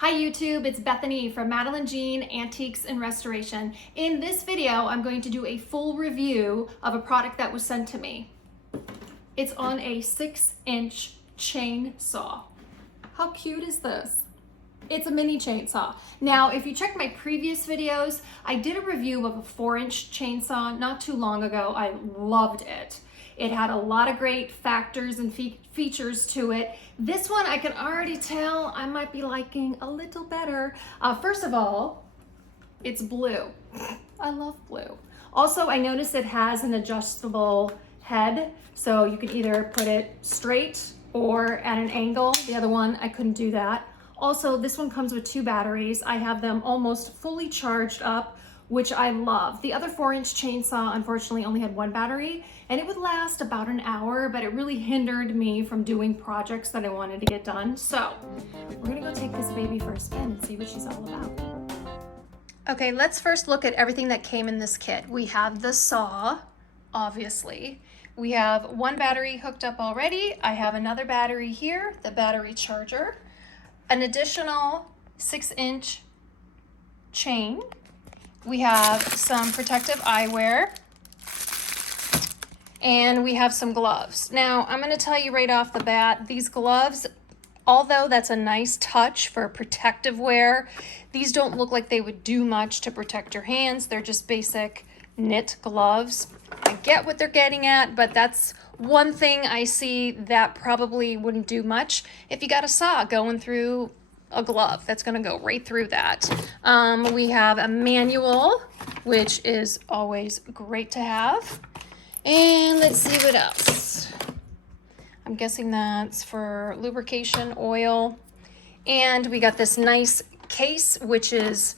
Hi YouTube, it's Bethany from Madeline Jean Antiques and Restoration. In this video, I'm going to do a full review of a product that was sent to me. It's on a 6-inch chainsaw. How cute is this? It's a mini chainsaw. Now, if you check my previous videos, I did a review of a 4-inch chainsaw not too long ago. I loved it. It had a lot of great factors and features to it. This one, I can already tell I might be liking a little better. First of all, it's blue. I love blue. Also, I noticed it has an adjustable head, so you can either put it straight or at an angle. The other one, I couldn't do that. Also, this one comes with 2 batteries. I have them almost fully charged up, which I love. The other 4-inch chainsaw, unfortunately, only had 1 battery, and it would last about an hour, but it really hindered me from doing projects that I wanted to get done. So we're gonna go take this baby for a spin and see what she's all about. Okay, let's first look at everything that came in this kit. We have the saw, obviously. We have 1 battery hooked up already. I have another battery here, the battery charger, an additional 6-inch chain. We have some protective eyewear, and we have some gloves. Now, I'm going to tell you right off the bat, these gloves, although that's a nice touch for protective wear, these don't look like they would do much to protect your hands. They're just basic knit gloves. I get what they're getting at, but that's one thing I see that probably wouldn't do much. If you got a saw going through a glove, that's going to go right through that. We have a manual, which is always great to have. And let's see what else. I'm guessing that's for lubrication, oil. And we got this nice case, which is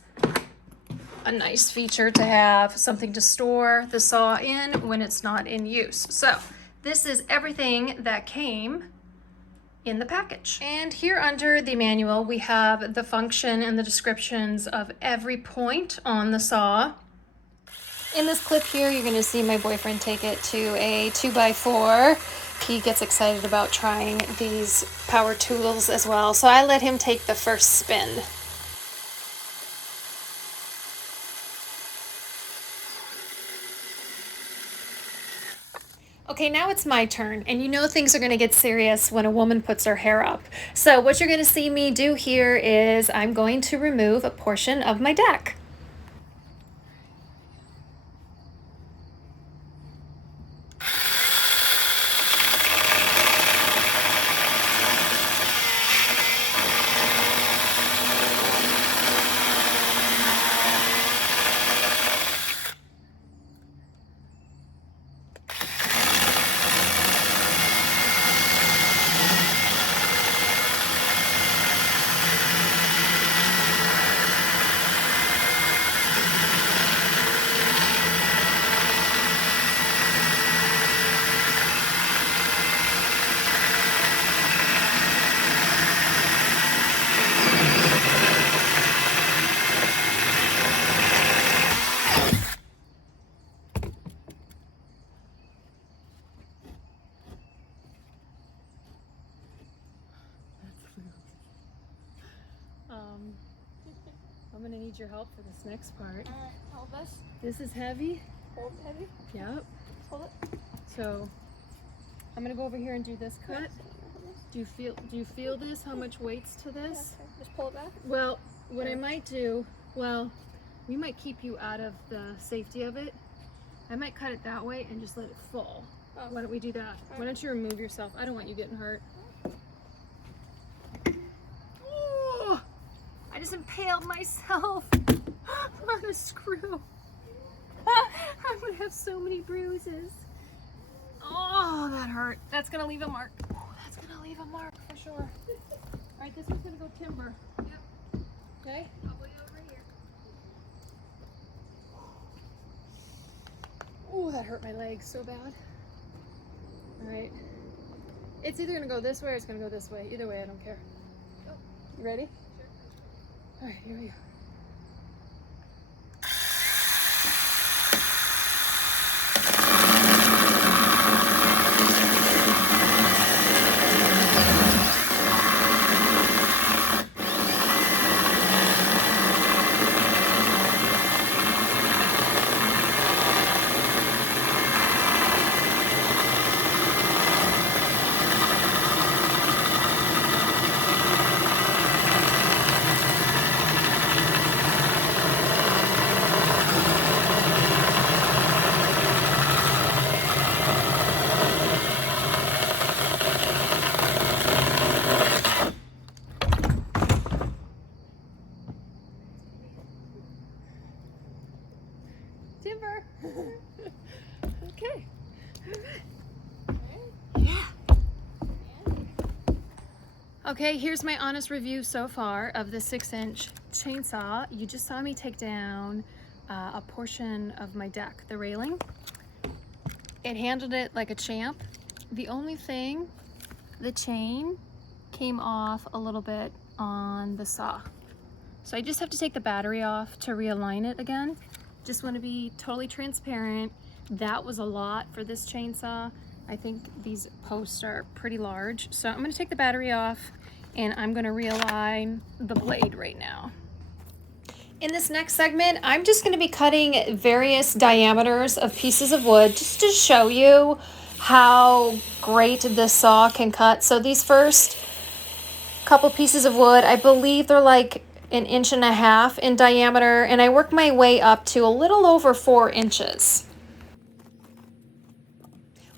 a nice feature to have something to store the saw in when it's not in use. So this is everything that came in the package. And here under the manual, we have the function and the descriptions of every point on the saw. In this clip here, you're gonna see my boyfriend take it to a 2x4. He gets excited about trying these power tools as well. So I let him take the first spin. Okay, now it's my turn, and you know things are gonna get serious when a woman puts her hair up. So what you're gonna see me do here is I'm going to remove a portion of my deck. I'm gonna need your help for this next part. Hold this. This is heavy. Hold heavy. Yep. Hold it. So I'm gonna go over here and do this cut. Do you feel this? How much weight's to this? Yeah, okay. Just pull it back. Well, what I might do, we might keep you out of the safety of it. I might cut it that way and just let it fall. Oh. Why don't we do that? Why don't you remove yourself? I don't want you getting hurt. Oh, I just impaled myself on a screw. I'm gonna have so many bruises. Oh, that hurt. That's gonna leave a mark. Oh, that's gonna leave a mark for sure. All right, this one's gonna go timber. Yep. Okay? Probably over here. Oh, that hurt my legs so bad. All right. It's either gonna go this way or it's gonna go this way. Either way, I don't care. Oh. You ready? Sure. All right, here we go. Okay. Yeah. Okay, here's my honest review so far of the 6-inch chainsaw. You just saw me take down a portion of my deck, the railing. It handled it like a champ. The only thing, the chain came off a little bit on the saw. So I just have to take the battery off to realign it again. Just want to be totally transparent. That was a lot for this chainsaw. I think these posts are pretty large. So I'm going to take the battery off and I'm going to realign the blade right now. In this next segment, I'm just going to be cutting various diameters of pieces of wood just to show you how great this saw can cut. So these first couple pieces of wood, I believe they're like 1.5 inches in diameter, and I work my way up to a little over 4 inches.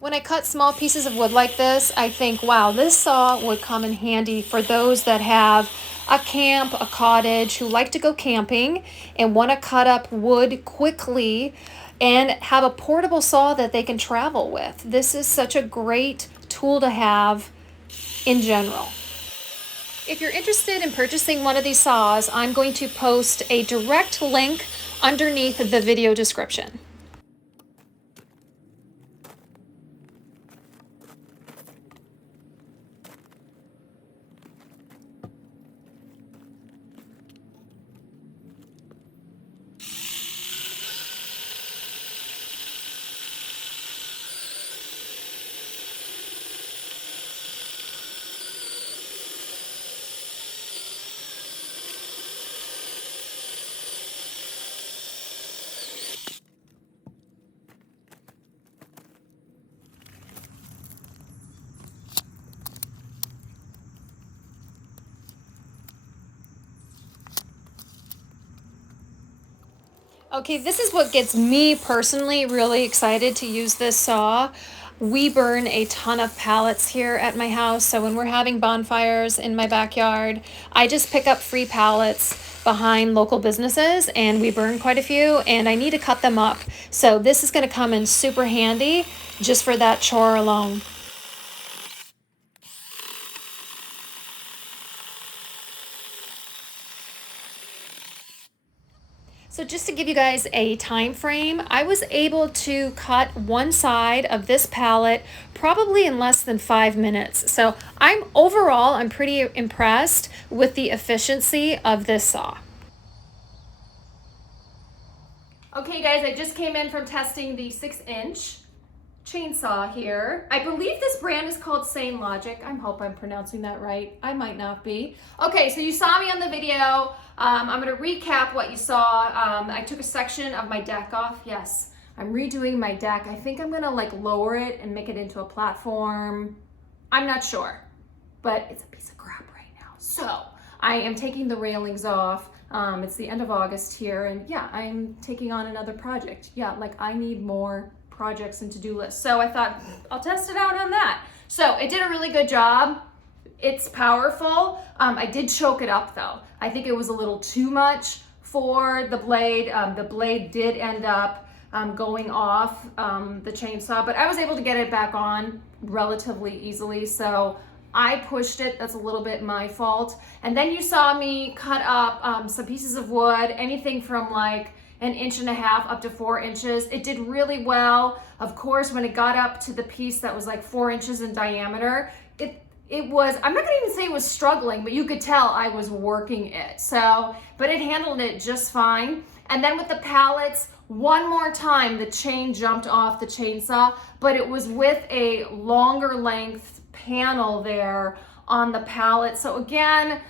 When I cut small pieces of wood like this, I think, wow, this saw would come in handy for those that have a camp, a cottage, who like to go camping and want to cut up wood quickly and have a portable saw that they can travel with. This is such a great tool to have in general. If you're interested in purchasing one of these saws, I'm going to post a direct link underneath the video description. Okay, this is what gets me personally really excited to use this saw. We burn a ton of pallets here at my house, so when we're having bonfires in my backyard, I just pick up free pallets behind local businesses and we burn quite a few, and I need to cut them up. So this is going to come in super handy just for that chore alone. So just to give you guys a time frame, I was able to cut one side of this pallet probably in less than 5 minutes. So I'm pretty impressed with the efficiency of this saw. Okay guys, I just came in from testing the 6-inch chainsaw here. I believe this brand is called Sainlogic. I hope I'm pronouncing that right. I might not be. Okay, so you saw me on the video. I'm going to recap what you saw. I took a section of my deck off. Yes, I'm redoing my deck. I think I'm going to like lower it and make it into a platform. I'm not sure, but it's a piece of crap right now. So I am taking the railings off. It's the end of August here, and yeah, I'm taking on another project. Yeah, like I need more projects and to-do lists. So I thought I'll test it out on that. So it did a really good job. It's powerful. I did choke it up though. I think it was a little too much for the blade. The blade did end up going off the chainsaw, but I was able to get it back on relatively easily. So I pushed it. That's a little bit my fault. And then you saw me cut up some pieces of wood, anything from like 1.5 inches up to 4 inches. It did really well. Of course, when it got up to the piece that was like 4 inches in diameter, it was, I'm not gonna even say it was struggling, but you could tell I was working it. So, but it handled it just fine. And then with the pallets, one more time, the chain jumped off the chainsaw, but it was with a longer length panel there on the pallet. So again,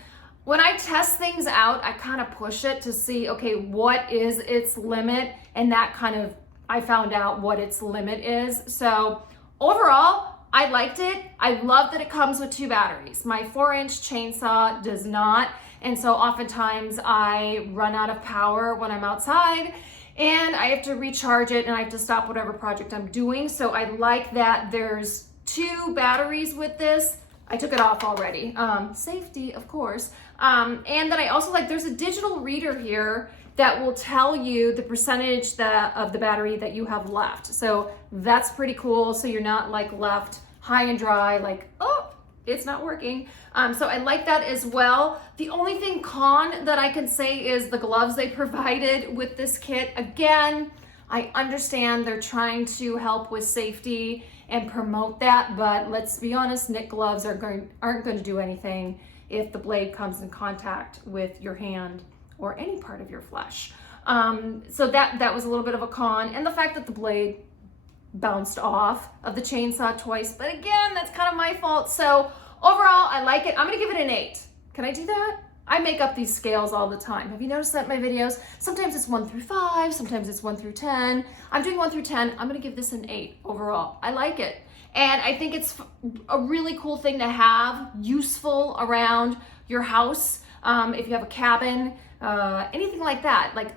when I test things out, I kind of push it to see, okay, what is its limit? And that kind of, I found out what its limit is. So overall, I liked it. I love that it comes with 2 batteries. My 4-inch chainsaw does not. And so oftentimes I run out of power when I'm outside and I have to recharge it and I have to stop whatever project I'm doing. So I like that there's 2 batteries with this. I took it off already. Safety, of course. And then I also like, there's a digital reader here that will tell you the percentage of the battery that you have left. So that's pretty cool. So you're not like left high and dry, like, oh, it's not working. So I like that as well. The only thing con that I can say is the gloves they provided with this kit. Again, I understand they're trying to help with safety and promote that, but let's be honest, knit gloves aren't going to do anything if the blade comes in contact with your hand or any part of your flesh. So that was a little bit of a con, and the fact that the blade bounced off of the chainsaw twice, but again, that's kind of my fault. So overall, I like it. I'm gonna give it an 8. Can I do that? I make up these scales all the time. Have you noticed that in my videos? Sometimes it's 1 through 5, sometimes it's 1 through 10. I'm doing 1 through 10. I'm gonna give this an 8 overall. I like it. And I think it's a really cool thing to have, useful around your house. If you have a cabin, anything like that. Like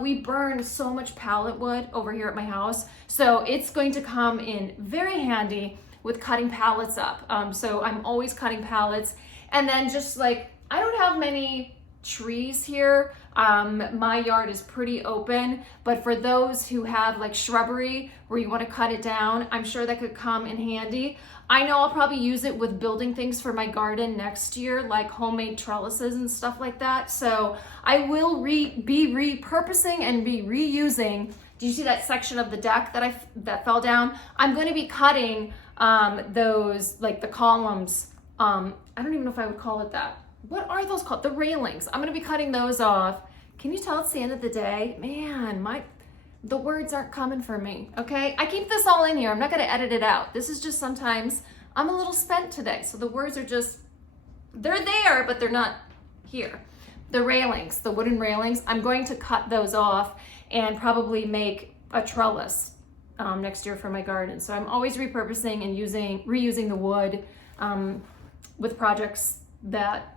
we burn so much pallet wood over here at my house. So it's going to come in very handy with cutting pallets up. So I'm always cutting pallets. And then just like, I don't have many trees here. My yard is pretty open, but for those who have like shrubbery where you want to cut it down, I'm sure that could come in handy. I know I'll probably use it with building things for my garden next year, like homemade trellises and stuff like that. So I will be repurposing and be reusing. Do you see that section of the deck that fell down? I'm going to be cutting those, like the columns. I don't even know if I would call it that. What are those called? The railings. I'm going to be cutting those off. Can you tell it's the end of the day? Man, the words aren't coming for me, okay? I keep this all in here. I'm not going to edit it out. This is just sometimes I'm a little spent today. So the words are just, they're there, but they're not here. The railings, the wooden railings, I'm going to cut those off and probably make a trellis next year for my garden. So I'm always repurposing and reusing the wood with projects that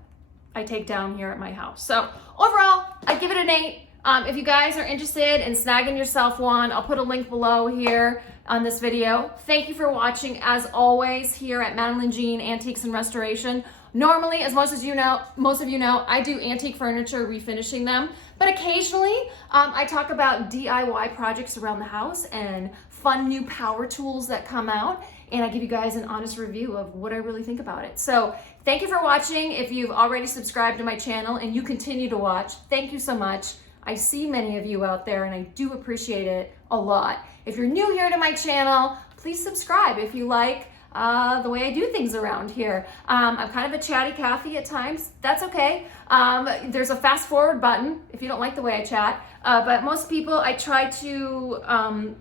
I take down here at my house. So overall, I give it an 8. If you guys are interested in snagging yourself one, I'll put a link below here on this video. Thank you for watching, as always, here at Madeline Jean Antiques and Restoration. Normally, as most of you know, I do antique furniture, refinishing them, but occasionally I talk about DIY projects around the house and fun new power tools that come out, and I give you guys an honest review of what I really think about it. So thank you for watching. If you've already subscribed to my channel and you continue to watch, thank you so much. I see many of you out there and I do appreciate it a lot. If you're new here to my channel, please subscribe if you like the way I do things around here. I'm kind of a chatty Cathy at times. That's okay. There's a fast forward button if you don't like the way I chat. But most people, I try to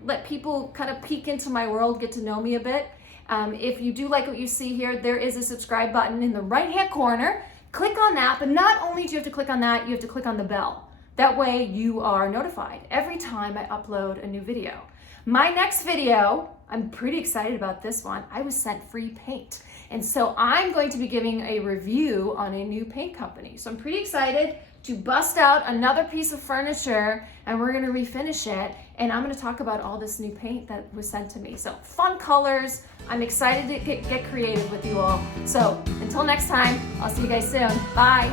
let people kind of peek into my world, get to know me a bit. If you do like what you see here, there is a subscribe button in the right-hand corner. Click on that, but not only do you have to click on that, you have to click on the bell. That way you are notified every time I upload a new video. My next video, I'm pretty excited about this one. I was sent free paint. And so I'm going to be giving a review on a new paint company. So I'm pretty excited to bust out another piece of furniture and we're gonna refinish it. And I'm gonna talk about all this new paint that was sent to me. So fun colors. I'm excited to get creative with you all. So until next time, I'll see you guys soon. Bye.